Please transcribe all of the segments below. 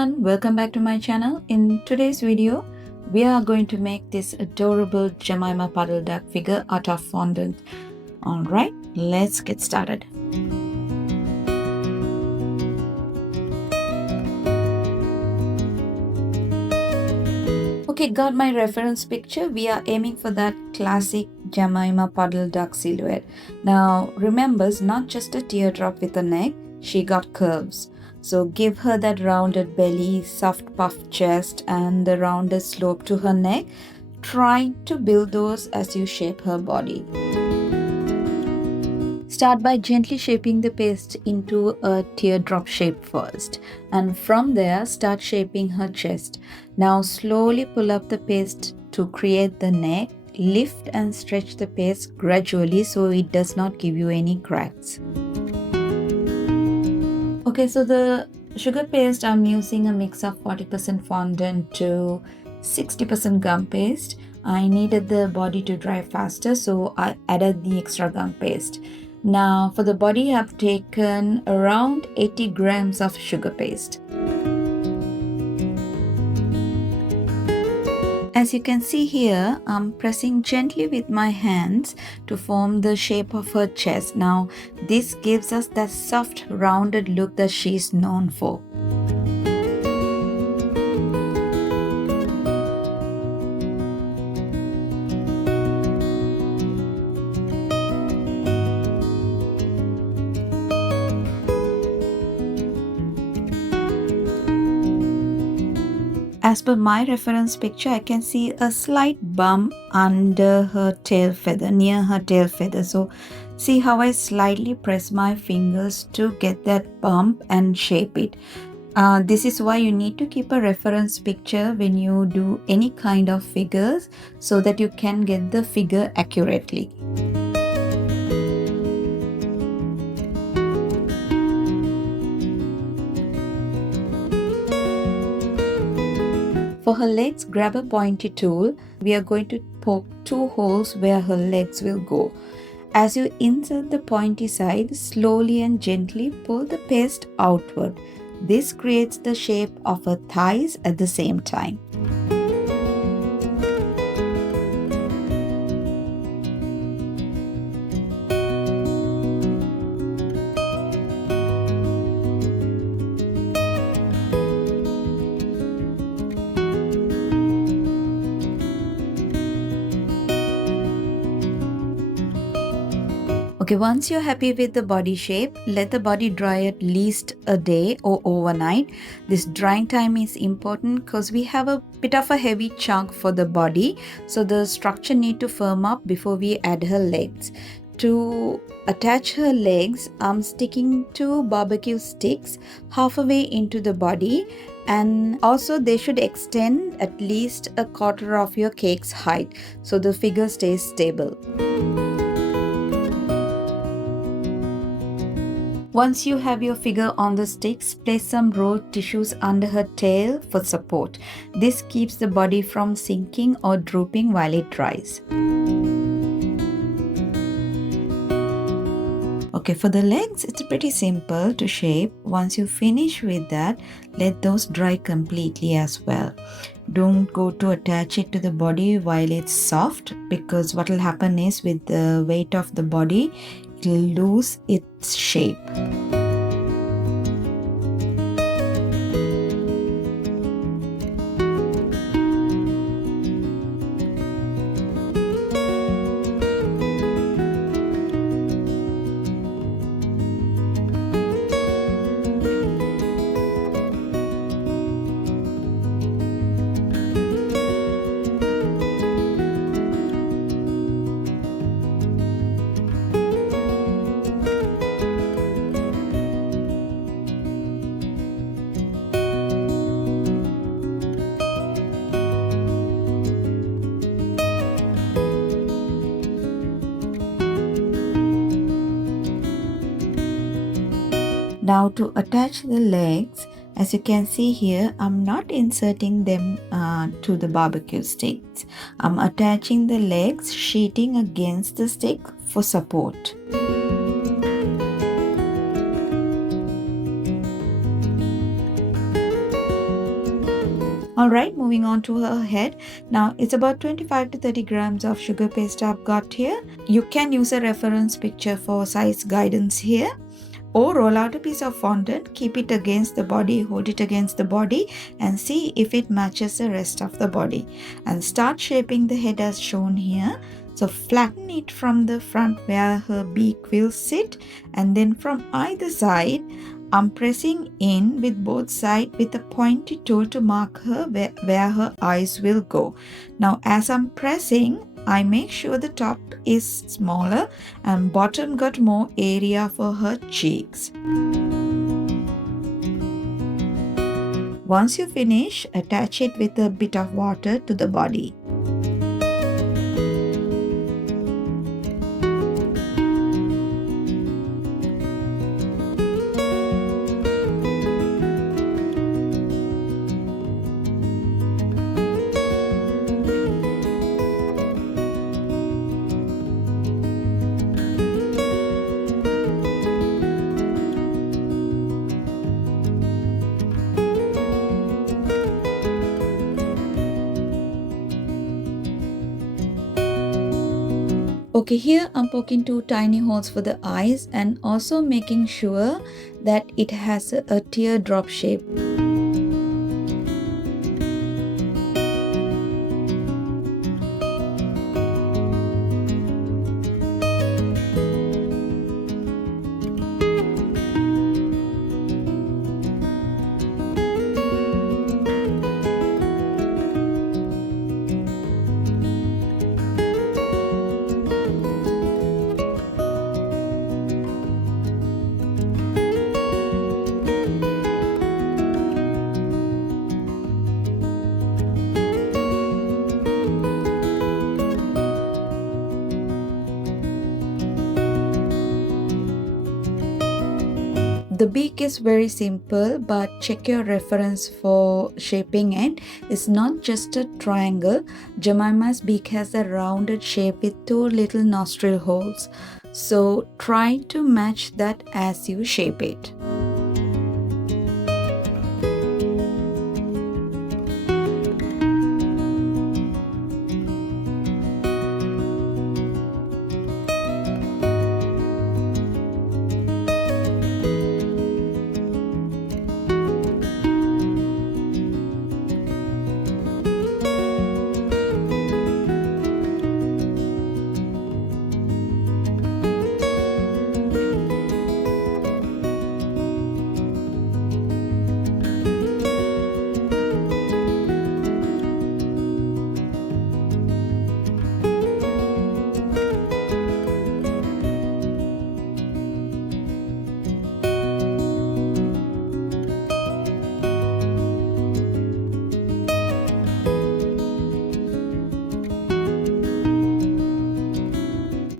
everyone, welcome back to my channel. In today's video, we are going to make this adorable Jemima Puddle Duck figure out of fondant. Alright, let's get started. Okay, got my reference picture. We are aiming for that classic Jemima Puddle Duck silhouette. Now remember, it's not just a teardrop with a neck, she got curves. So give her that rounded belly, soft puffed chest and the rounded slope to her neck. Try to build those as you shape her body. Start by gently shaping the paste into a teardrop shape first, and from there start shaping her chest. Now slowly pull up the paste to create the neck. Lift and stretch the paste gradually so it does not give you any cracks. Okay, so the sugar paste, I'm using a mix of 40% fondant to 60% gum paste. I needed the body to dry faster, so I added the extra gum paste. Now for the body, I've taken around 80 grams of sugar paste. As you can see here, I'm pressing gently with my hands to form the shape of her chest. Now this gives us that soft rounded look that she's known for. As per my reference picture, I can see a slight bump under her tail feather, near her tail feather. So see how I slightly press my fingers to get that bump and shape it. This is why you need to keep a reference picture when you do any kind of figures so that you can get the figure accurately. For her legs, grab a pointy tool. We are going to poke 2 holes where her legs will go. As you insert the pointy side, slowly and gently pull the paste outward. This creates the shape of her thighs at the same time. Okay, once you're happy with the body shape, let the body dry at least a day or overnight. This drying time is important because we have a bit of a heavy chunk for the body, so the structure need to firm up before we add her legs. To attach her legs, I'm sticking 2 barbecue sticks halfway into the body, and also they should extend at least a quarter of your cake's height so the figure stays stable. Once you have your figure on the sticks, place some rolled tissues under her tail for support. This keeps the body from sinking or drooping while it dries. Okay, for the legs, it's pretty simple to shape. Once you finish with that, let those dry completely as well. Don't go to attach it to the body while it's soft, because what will happen is with the weight of the body, it will lose its shape. Now to attach the legs, as you can see here, I'm not inserting them to the barbecue sticks. I'm attaching the legs, sheeting against the stick for support. Alright, moving on to her head. Now it's about 25 to 30 grams of sugar paste I've got here. You can use a reference picture for size guidance here. Or roll out a piece of fondant, keep it against the body, hold it against the body and see if it matches the rest of the body. And start shaping the head as shown here. So flatten it from the front where her beak will sit, and then from either side I'm pressing in with both sides with a pointy tool to mark her where her eyes will go. Now as I'm pressing, I make sure the top is smaller and bottom got more area for her cheeks. Once you finish, attach it with a bit of water to the body. Okay, here I'm poking 2 tiny holes for the eyes and also making sure that it has a teardrop shape. The beak is very simple, but check your reference for shaping it. It's not just a triangle. Jemima's beak has a rounded shape with 2 little nostril holes. So try to match that as you shape it.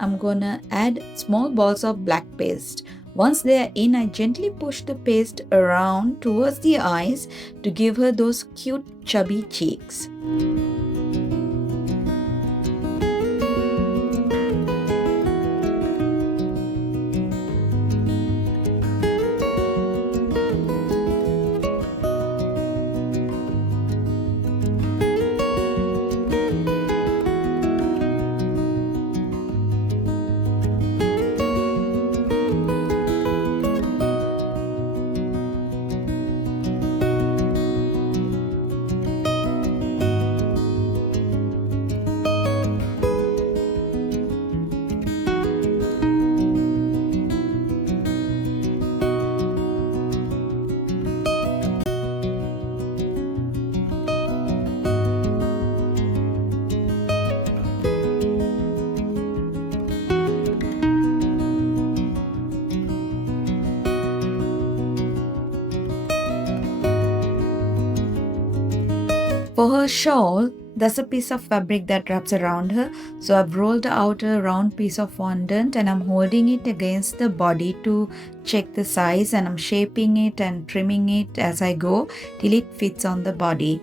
I'm gonna add small balls of black paste. Once they are in, I gently push the paste around towards the eyes to give her those cute chubby cheeks. For her shawl, there's a piece of fabric that wraps around her. So I've rolled out a round piece of fondant and I'm holding it against the body to check the size, and I'm shaping it and trimming it as I go till it fits on the body.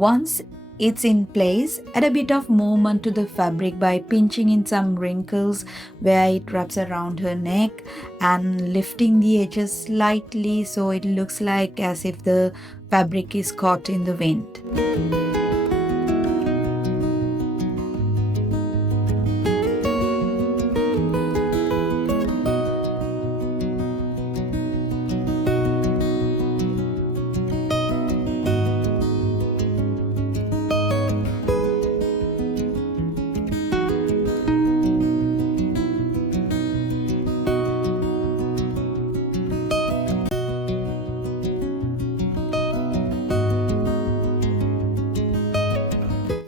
Once it's in place, add a bit of movement to the fabric by pinching in some wrinkles where it wraps around her neck and lifting the edges slightly so it looks like as if the fabric is caught in the wind.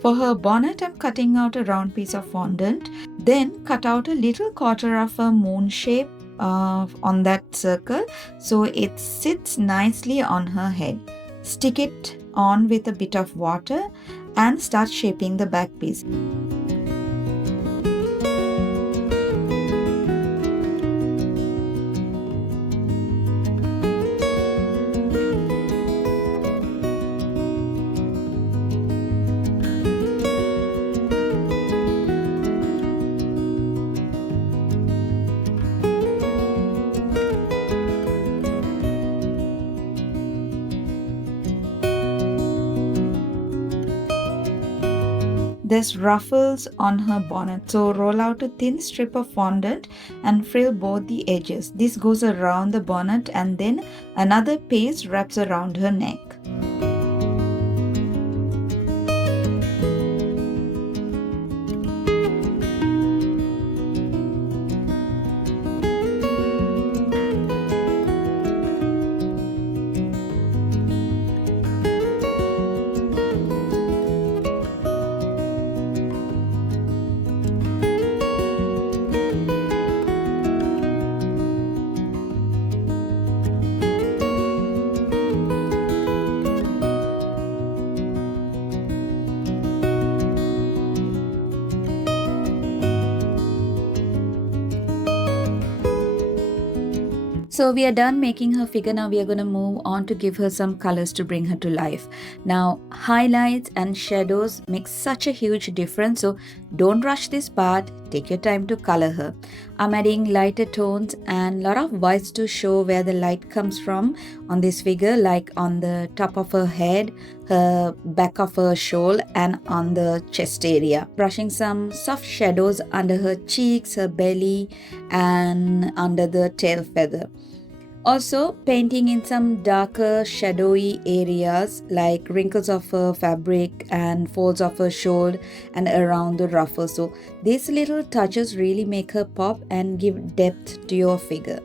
For her bonnet, I'm cutting out a round piece of fondant. Then cut out a little quarter of a moon shape on that circle so it sits nicely on her head. Stick it on with a bit of water and start shaping the back piece. There's ruffles on her bonnet, so roll out a thin strip of fondant and frill both the edges. This goes around the bonnet and then another piece wraps around her neck. So we are done making her figure. Now we are going to move on to give her some colors to bring her to life. Now highlights and shadows make such a huge difference, so don't rush this part. Take your time to color her. I'm adding lighter tones and a lot of whites to show where the light comes from on this figure, like on the top of her head, her back of her shawl and on the chest area. Brushing some soft shadows under her cheeks, her belly and under the tail feather. Also painting in some darker shadowy areas like wrinkles of her fabric and folds of her shawl and around the ruffle. So these little touches really make her pop and give depth to your figure.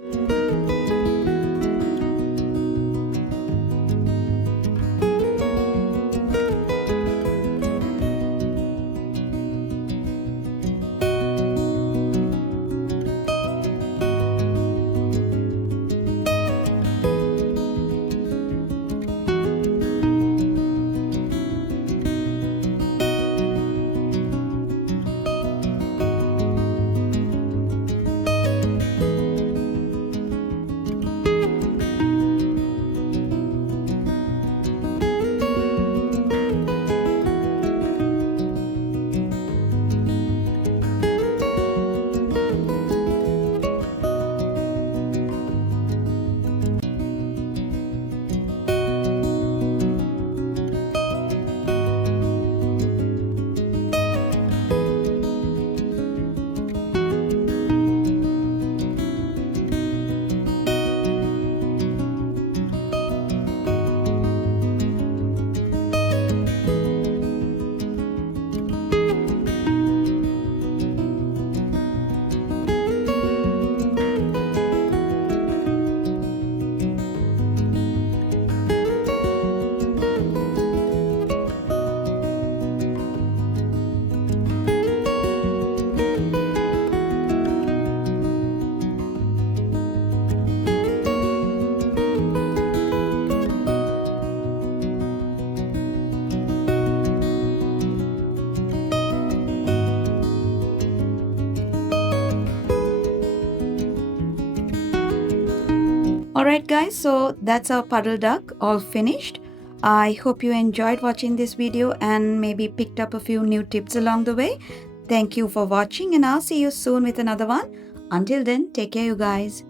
Alright guys, so that's our puddle duck all finished. I hope you enjoyed watching this video and maybe picked up a few new tips along the way. Thank you for watching and I'll see you soon with another one. Until then, take care you guys.